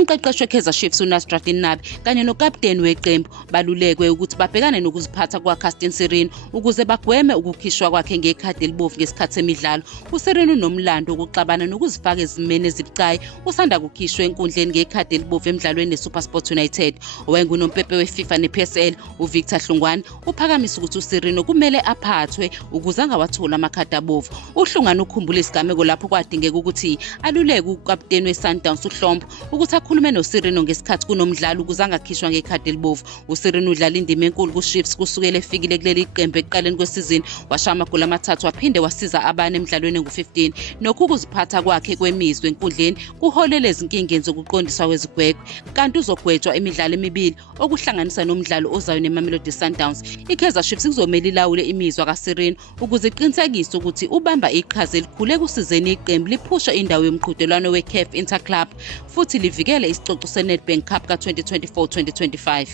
umqeqeshi weKaizer Chiefs uNasruddin Nabi kanye nokapteni weqembu balulekwe ukuthi babhekane nokuziphatha kwaCastin Sirino ukuze bagweme ukukhishwa kwakhe ngekhadi elibovu ngesikhathi semidlalo. uSirino unomlando wokuxabana nokuzifaka ezimeni ezibucayi usanda kukhishwa enkundleni ngekhadi elibovu emidlalweni neSuperSport United. Owayengunompepe weFIFA nePSL uVictor Hlungwane uphakamisa ukuthi uSirino kumele aphathwe ukuze angawatholi amakhadi abovu. uHlungwane ukhumbula isigameko lapho kwadingeka ukuthi aluleke ukapteni weSundowns uHlombo ukuthi akhulume noSirino ngesikhathi kunomdlalo ukuze angakhishwa ngekhadi elibovu. uSirino udlala indima enkulu kuChiefs kusukela efikile kuleli qembu ekuqaleni kwesizini, washaya amagoli amathathu waphinde wasiza abane emidlalweni engu-15. Nokho ukuziphatha kwakhe kwemizwa enkundleni kuholele ezinkingeni zokuqondiswa kwezigwegwe, kanti uzogwetshwa imidlalo emibili okuhlanganisa nomdlalo ozayo neMamelodi Sundowns. iKaizer Chiefs kuzomela ilawule imizwa kaSirino ukuze iqinisekise ukuthi ubamba iqhaza elikhulu ekusizeni iqembu liphusha indawo yomqhudelwano weCAF Interclub futhi livikele isicoco seNedbank Cup ka-2024-2025.